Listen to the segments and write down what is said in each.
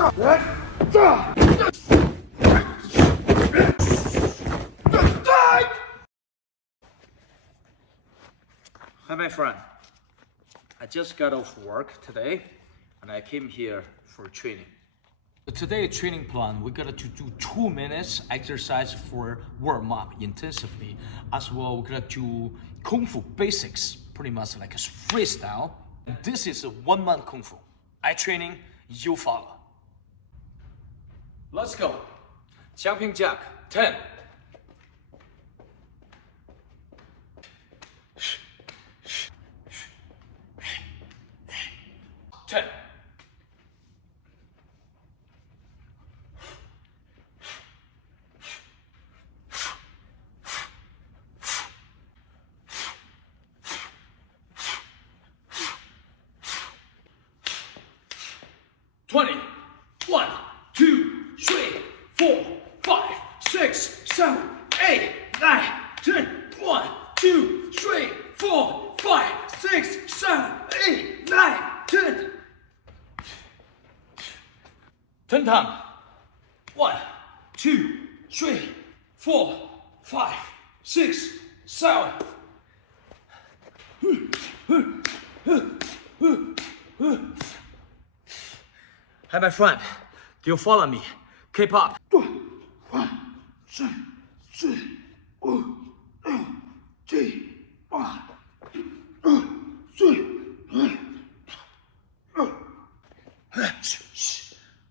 Hi, my friend. I just got off work today and I came here for training. Today training plan, we got to do 2 minutes exercise for warm up intensively. As well, we got to do Kung Fu basics, pretty much like a freestyle. This is a 1 month Kung Fu. I training, you follow. Let's go. Jumping jack, 10. 10. 20. 1, 2, 3, 4, 5, 6, 7, 8, 9, 10. 1, 2, 3, 4, 5, 6, 7, 8, 9, 10. 10 times. 1, 2, 3, 4, 5, 6, 7. Hi, my friend. Do you follow me? Keep up. 1, 2, 3, 4, 5, 6, 7,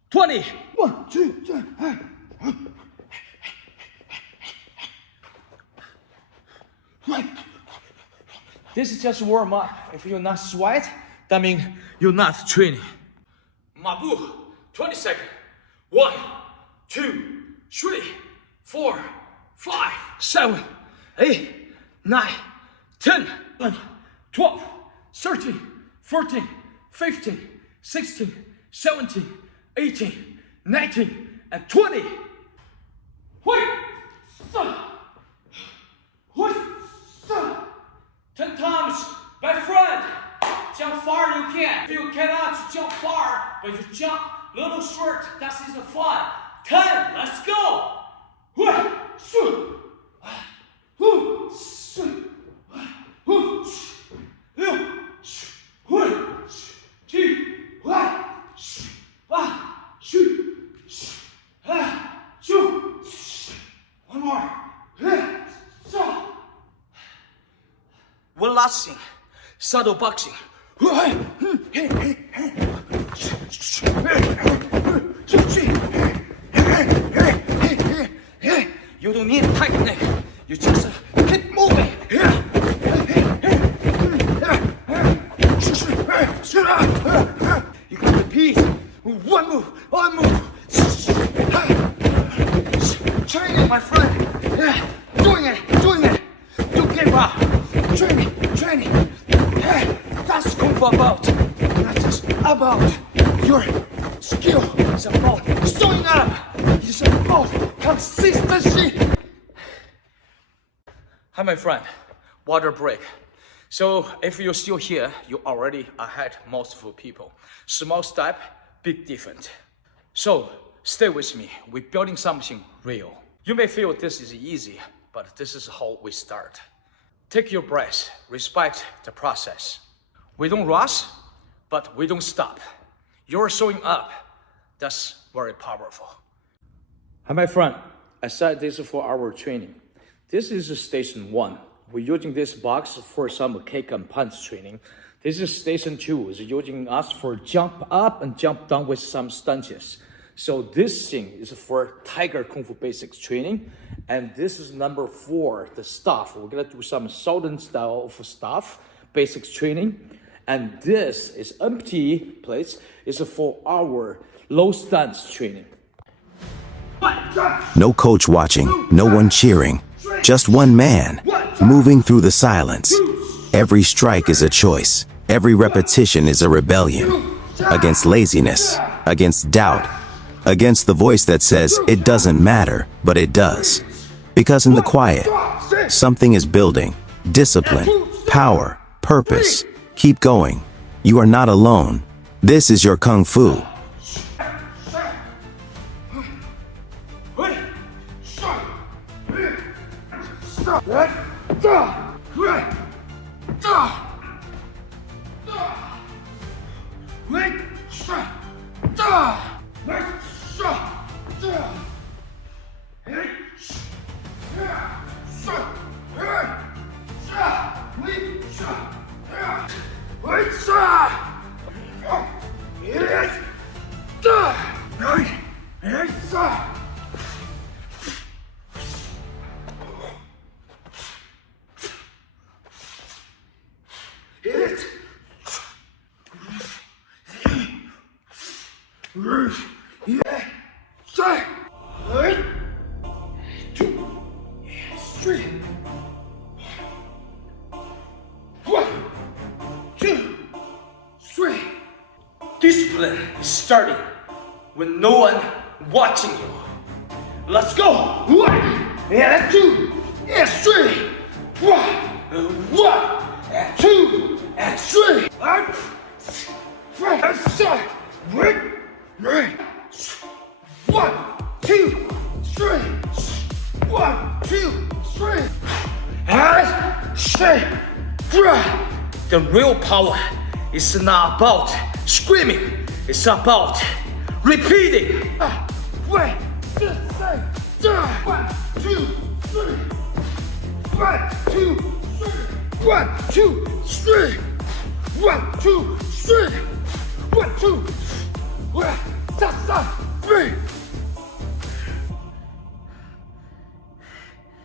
20. 1, 2, 3. This is just warm up. If you're not sweat, that means you're not training. Mabu, 20 seconds. 1, 2, 3, 4, 5, 7, 8, 9, 10, 11, 12, 13, 14, 15, 16, 17, 18, 19, and 20. Wait! 10 times, my friend. Jump far you can. If you cannot jump far, but you jump a little short, that is the fun. 10, let's go. 1, 2, 1 more. One last thing. Saddle boxing. You don't need a tight neck. You just keep moving. You can repeat one move. Training, my friend. Doing it. Don't give up. Training. That's Kung Fu about. Not just about your skill. It's about showing up. It's about consistency. Hi, my friend. Water break. So if you're still here, you're already ahead most of the people. Small step, big difference. So stay with me. We're building something real. You may feel this is easy, but this is how we start. Take your breath. Respect the process. We don't rush, but we don't stop. You're showing up. That's very powerful. Hi, my friend. I said this for our training. This is station 1. We're using this box for some kick and punch training. This is station 2. Is using us for jump up and jump down with some stunches. So this thing is for Tiger Kung Fu Basics training. And this is number 4, the stuff. We're gonna do some Southern style of stuff, basics training. And this is empty place. It's for our low stance training. No coach watching, no one cheering. Just one man, moving through the silence. Every strike is a choice. Every repetition is a rebellion. Against laziness, against doubt, against the voice that says it doesn't matter, but it does. Because in the quiet, something is building. Discipline, power, purpose. Keep going. You are not alone. This is your Kung Fu. Discipline is starting when no one watching you. Let's go! 1 and 2 and 3. 1 and 2 and 3. 1, 2, 3. 1, 2, 3. And 3. The real power is not about screaming, it's about repeating. 1, 2, 3. 1, 2, 3. 1, 2, 3. 1, 2, 3. 1, 2, 3. 1, 2, 3.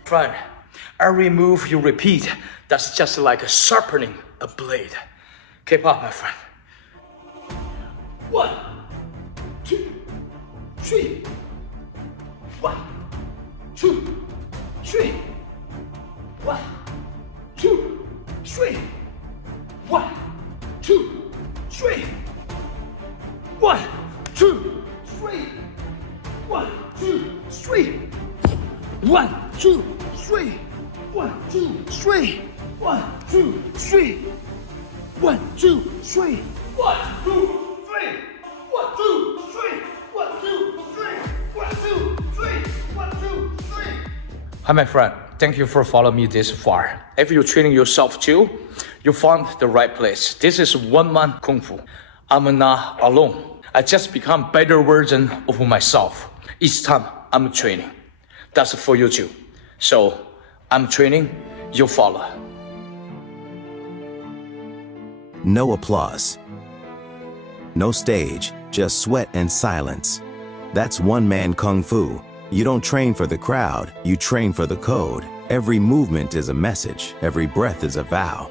Friend, every move you repeat, that's just like sharpening a blade. Keep up, my friend. 1, 2, 3. 1, 2, 3. 1, 2, 3. 1, 2, 3. 1, 2, 3. 1, 2, 3. 1, 2, 3. 1, 2, 3. 1, 2, 3. 1, 2, 3. 1, 2, 3. 1, 2, 3. 1, 2, 3. 1, 2, 3. 1, 2, 3. Hi, my friend. Thank you for following me this far. If you're training yourself too, you found the right place. This is 1 month Kung Fu. I'm not alone. I just become better version of myself each time I'm training. That's for you too. So I'm training, you follow. No applause. No stage, just sweat and silence. That's one-man Kung Fu. You don't train for the crowd, you train for the code. Every movement is a message, every breath is a vow.